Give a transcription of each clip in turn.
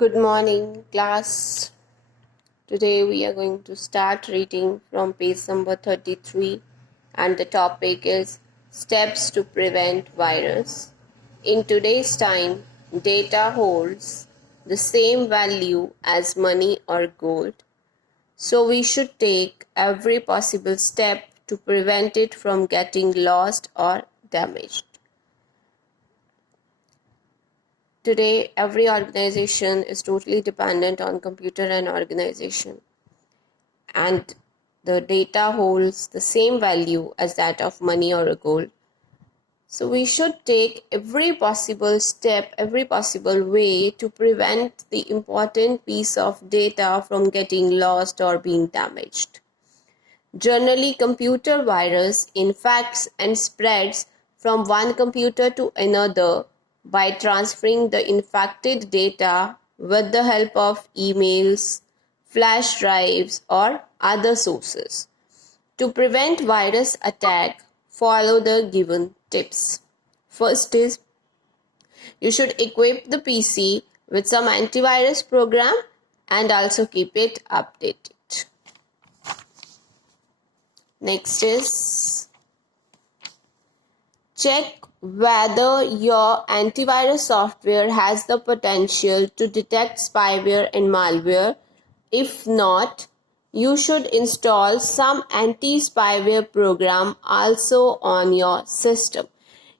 Good morning, class. Today we are going to start reading from page number 33, and the topic is Steps to Prevent Virus. In today's time, data holds the same value as money or gold, so we should take every possible step to prevent it from getting lost or damaged. Today, every organization is totally dependent on computer and organization, and the data holds the same value as that of money or gold. So we should take every possible step, every possible way to prevent the important piece of data from getting lost or being damaged. Generally, computer virus infects and spreads from one computer to another by transferring the infected data with the help of emails, flash drives, or other sources. To prevent virus attack, follow the given tips. First is, you should equip the PC with some antivirus program and also keep it updated. Next is, check whether your antivirus software has the potential to detect spyware and malware. If not, you should install some anti-spyware program also on your system.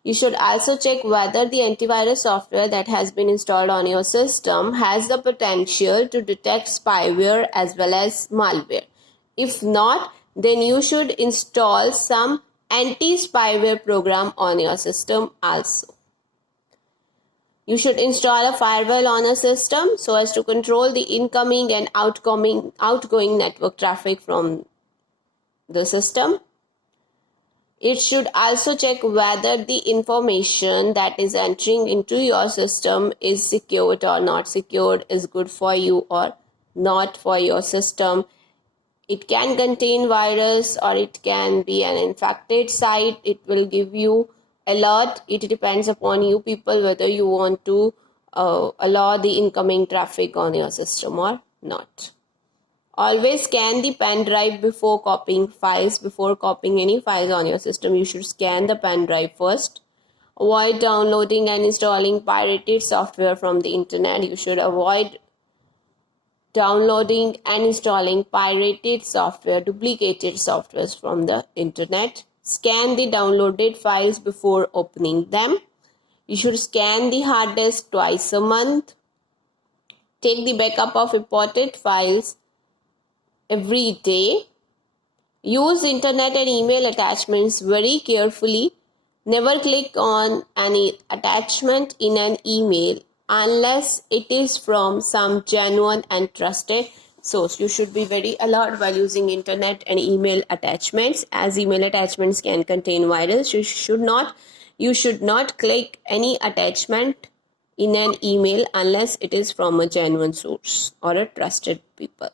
You should also check whether the antivirus software that has been installed on your system has the potential to detect spyware as well as malware. If not, then you should install some anti-spyware program on your system also. You should install a firewall on a system so as to control the incoming and outgoing network traffic from the system. It should also check whether the information that is entering into your system is secured or not secured, is good for you or not for your system. It can contain virus or it can be an infected site. It will give you alert. It depends upon you people whether you want to allow the incoming traffic on your system or not. Always scan the pen drive before copying files. Before copying any files on your system, you should scan the pen drive first. Avoid downloading and installing pirated software from the internet. You should avoid downloading and installing pirated software, duplicated softwares from the internet. Scan the downloaded files before opening them. You should scan the hard disk twice a month. Take the backup of imported files every day. Use internet and email attachments very carefully. Never click on any attachment in an email unless it is from some genuine and trusted source. You should be very alert while using internet and email attachments, as email attachments can contain virus. You should not click any attachment in an email unless it is from a genuine source or a trusted people.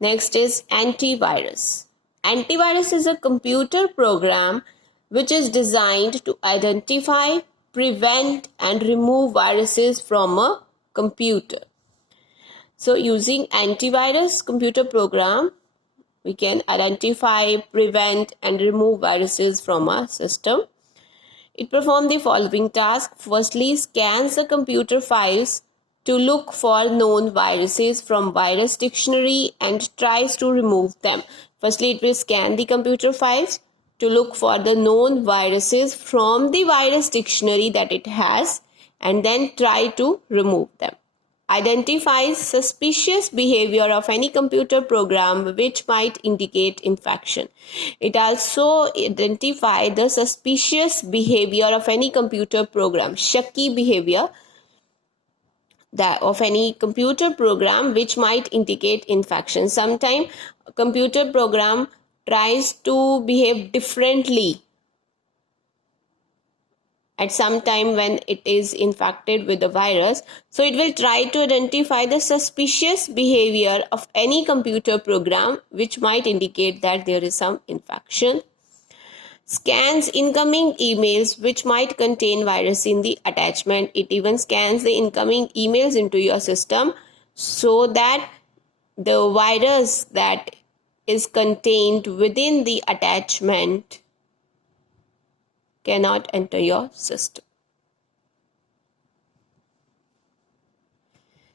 Next is antivirus. Antivirus is a computer program which is designed to identify, prevent, and remove viruses from a computer. So using antivirus computer program, we can identify, prevent, and remove viruses from our system. It performs the following task. Firstly, scans the computer files to look for known viruses from virus dictionary and tries to remove them. Firstly, it will scan the computer files to look for the known viruses from the virus dictionary that it has and then try to remove them. Identifies suspicious behavior of any computer program which might indicate infection. It also identifies the suspicious behavior of any computer program, shakky behavior that of any computer program which might indicate infection. Sometimes a computer program tries to behave differently at some time when it is infected with the virus. So it will try to identify the suspicious behavior of any computer program which might indicate that there is some infection. scans incoming emails which might contain virus in the attachment. It even scans the incoming emails into your system so that the virus that is contained within the attachment cannot enter your system.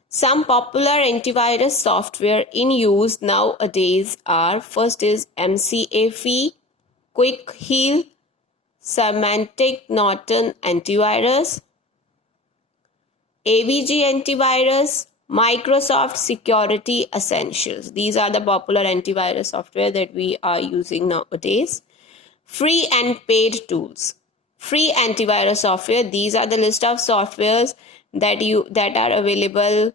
Some popular antivirus software in use nowadays are, first is McAfee, Quick Heal, Symantec Norton Antivirus, AVG Antivirus, Microsoft Security Essentials. These are the popular antivirus software that we are using nowadays. Free and paid tools. Free antivirus software. These are the list of softwares that are available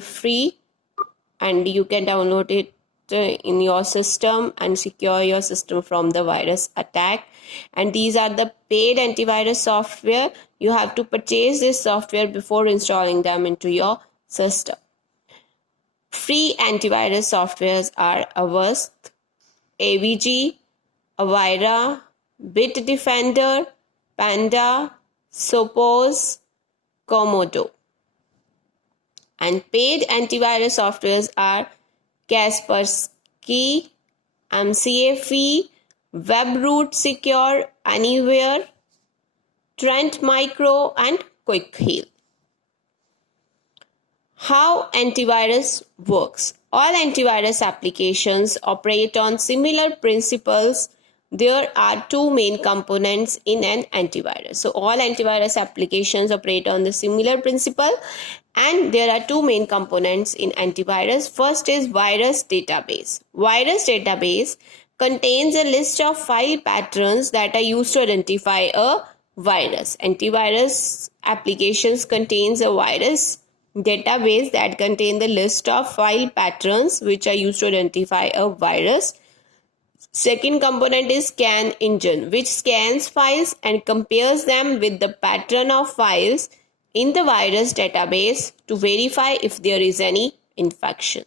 free, and you can download it in your system and secure your system from the virus attack. And these are the paid antivirus software. You have to purchase this software before installing them into your system. Free antivirus softwares are Avast, AVG, Avira, Bitdefender, Panda, Sophos, Komodo. And paid antivirus softwares are Kaspersky, McAfee, Webroot Secure Anywhere, Trend Micro, and Quick Heal. How antivirus works. All antivirus applications operate on similar principles. There are two main components in an antivirus. So all antivirus applications operate on the similar principle, and there are two main components in antivirus. First is virus database. Virus database contains a list of file patterns that are used to identify a virus. Antivirus applications contains a virus database that contain the list of file patterns which are used to identify a virus. Second component is scan engine, which scans files and compares them with the pattern of files in the virus database to verify if there is any infection.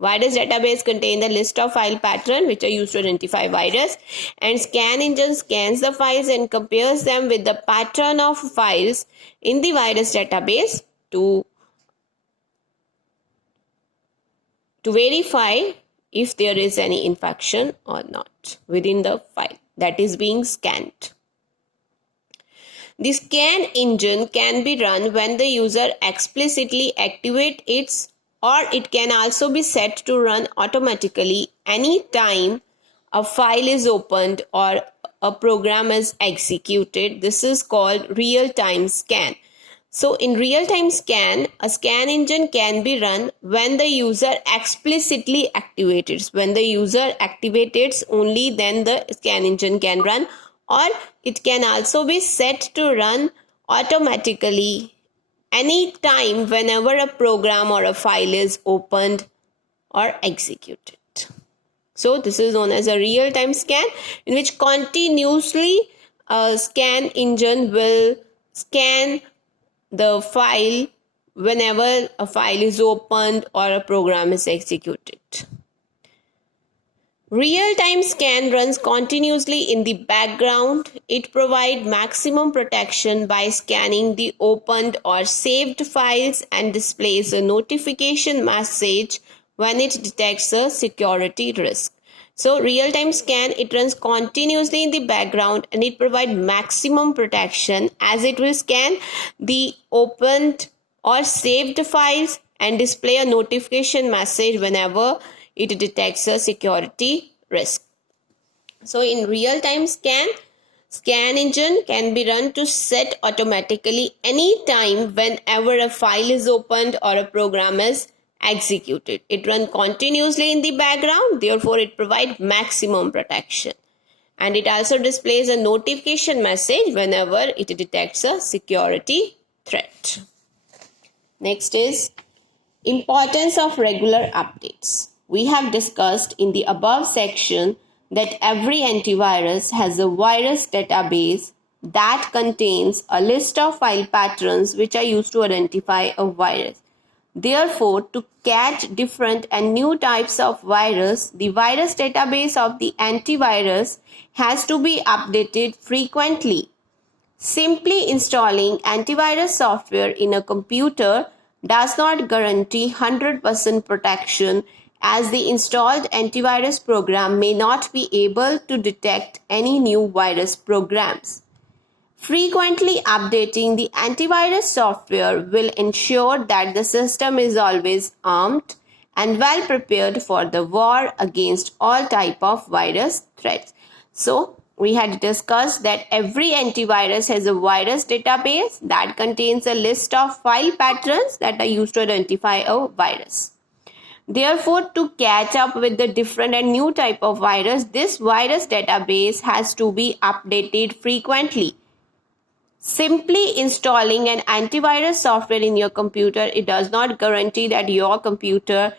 Virus database contains the list of file patterns which are used to identify virus, and scan engine scans the files and compares them with the pattern of files in the virus database to verify if there is any infection or not within the file that is being scanned. The scan engine can be run when the user explicitly activates it, or it can also be set to run automatically anytime a file is opened or a program is executed. This is called real-time scan. So in real-time scan, a scan engine can be run when the user explicitly activates. When the user activates, only then the scan engine can run, or it can also be set to run automatically anytime whenever a program or a file is opened or executed. So this is known as a real-time scan, in which continuously a scan engine will scan the file whenever a file is opened or a program is executed. Real-time scan runs continuously in the background. It provides maximum protection by scanning the opened or saved files and displays a notification message when it detects a security risk. So real-time scan, it runs continuously in the background and it provides maximum protection as it will scan the opened or saved files and display a notification message whenever it detects a security risk. So in real-time scan engine can be run to set automatically anytime whenever a file is opened or a program is executed. It runs continuously in the background, therefore it provides maximum protection. And it also displays a notification message whenever it detects a security threat. Next is importance of regular updates. We have discussed in the above section that every antivirus has a virus database that contains a list of file patterns which are used to identify a virus. Therefore, to catch different and new types of virus, the virus database of the antivirus has to be updated frequently. Simply installing antivirus software in a computer does not guarantee 100% protection, as the installed antivirus program may not be able to detect any new virus programs. Frequently updating the antivirus software will ensure that the system is always armed and well prepared for the war against all type of virus threats. So, we had discussed that every antivirus has a virus database that contains a list of file patterns that are used to identify a virus. Therefore, to catch up with the different and new type of virus, this virus database has to be updated frequently. Simply installing an antivirus software in your computer, it does not guarantee that your computer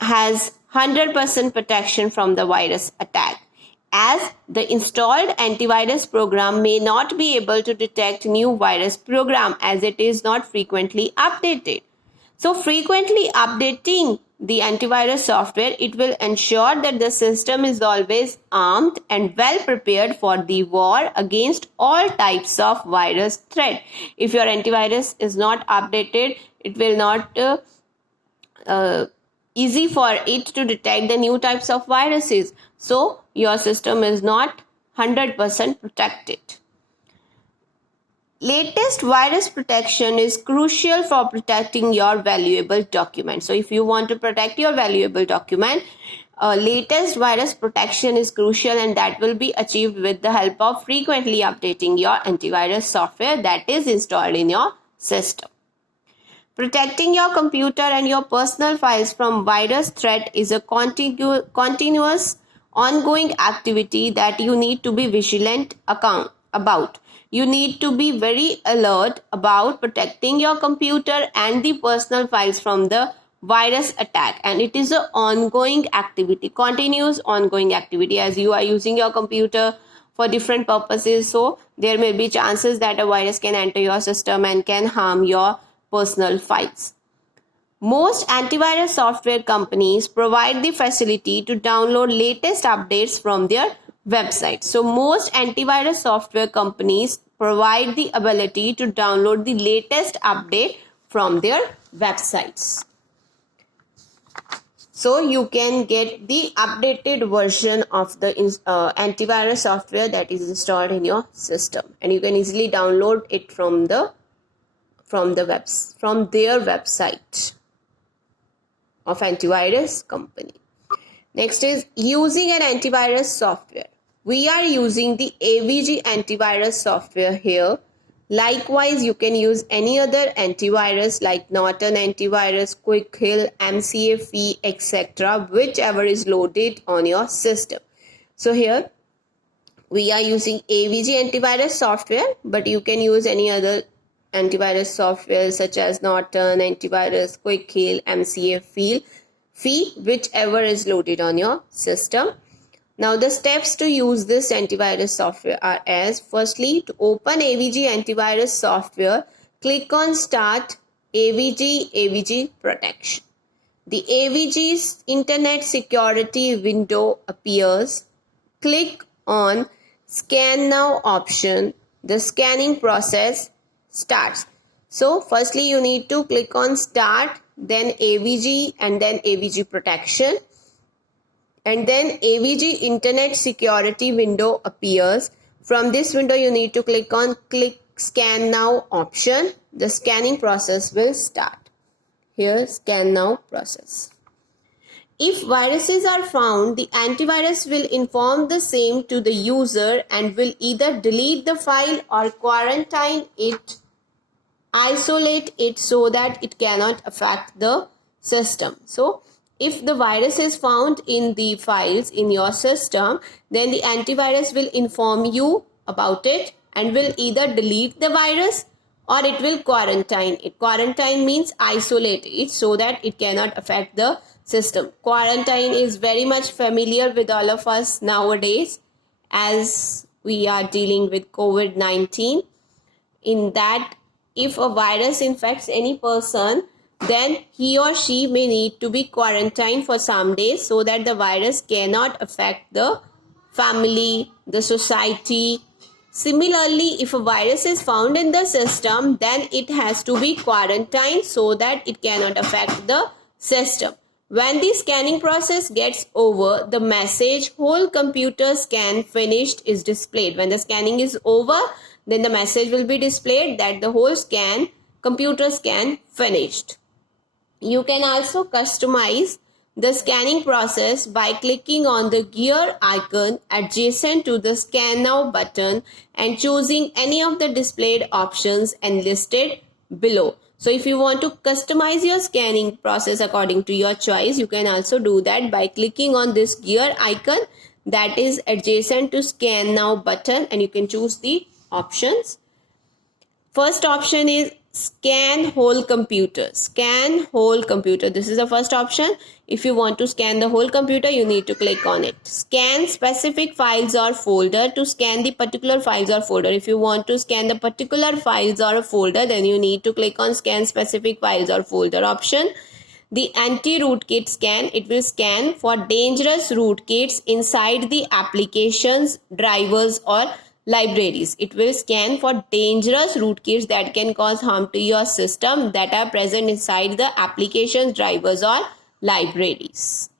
has 100% protection from the virus attack, as the installed antivirus program may not be able to detect new virus program as it is not frequently updated. So frequently updating the antivirus software, it will ensure that the system is always armed and well prepared for the war against all types of virus threat. If your antivirus is not updated, it will not easy for it to detect the new types of viruses. So your system is not 100% protected. Latest virus protection is crucial for protecting your valuable document. So if you want to protect your valuable document, latest virus protection is crucial, and that will be achieved with the help of frequently updating your antivirus software that is installed in your system. Protecting your computer and your personal files from virus threat is a continuous ongoing activity that you need to be vigilant about. You need to be very alert about protecting your computer and the personal files from the virus attack, and it is an ongoing activity, continuous ongoing activity, as you are using your computer for different purposes. So there may be chances that a virus can enter your system and can harm your personal files. Most antivirus software companies provide the facility to download latest updates from their website. So most antivirus software companies provide the ability to download the latest update from their websites. So you can get the updated version of the antivirus software that is installed in your system, and you can easily download it from their website of antivirus company. Next is using an antivirus software. We are using the AVG antivirus software here. Likewise, you can use any other antivirus like Norton antivirus, Quick Hill, MCAFE, etc., whichever is loaded on your system. So here we are using AVG antivirus software, but you can use any other antivirus software such as Norton antivirus, Quick Hill, MCAFE, whichever is loaded on your system. Now the steps to use this antivirus software are as: firstly, to open AVG antivirus software, click on Start AVG Protection. The AVG's Internet Security window appears. Click on Scan Now option. The scanning process starts. So firstly you need to click on Start, then AVG, and then AVG Protection. And then AVG Internet Security window appears. From this window you need to click on Scan Now option. The scanning process will start. Here, Scan Now process. If viruses are found, the antivirus will inform the same to the user and will either delete the file or quarantine it, isolate it so that it cannot affect the system. So if the virus is found in the files in your system, then the antivirus will inform you about it and will either delete the virus or it will quarantine it. Quarantine means isolate it so that it cannot affect the system. Quarantine is very much familiar with all of us nowadays as we are dealing with COVID-19. In that if a virus infects any person, then he or she may need to be quarantined for some days so that the virus cannot affect the family, the society. Similarly, if a virus is found in the system, then it has to be quarantined so that it cannot affect the system. When the scanning process gets over, the message "whole computer scan finished" is displayed. When the scanning is over, then the message will be displayed that the whole computer scan finished. You can also customize the scanning process by clicking on the gear icon adjacent to the Scan Now button and choosing any of the displayed options enlisted below. So if you want to customize your scanning process according to your choice, you can also do that by clicking on this gear icon that is adjacent to Scan Now button, and you can choose the options. First option is scan whole computer. Scan whole computer. This is the first option. If you want to scan the whole computer, you need to click on it. Scan specific files or folder. To scan the particular files or folder. If you want to scan the particular files or folder, then you need to click on scan specific files or folder option. The anti-rootkit scan, it will scan for dangerous rootkits inside the applications, drivers or libraries. It will scan for dangerous rootkits that can cause harm to your system that are present inside the applications, drivers or libraries.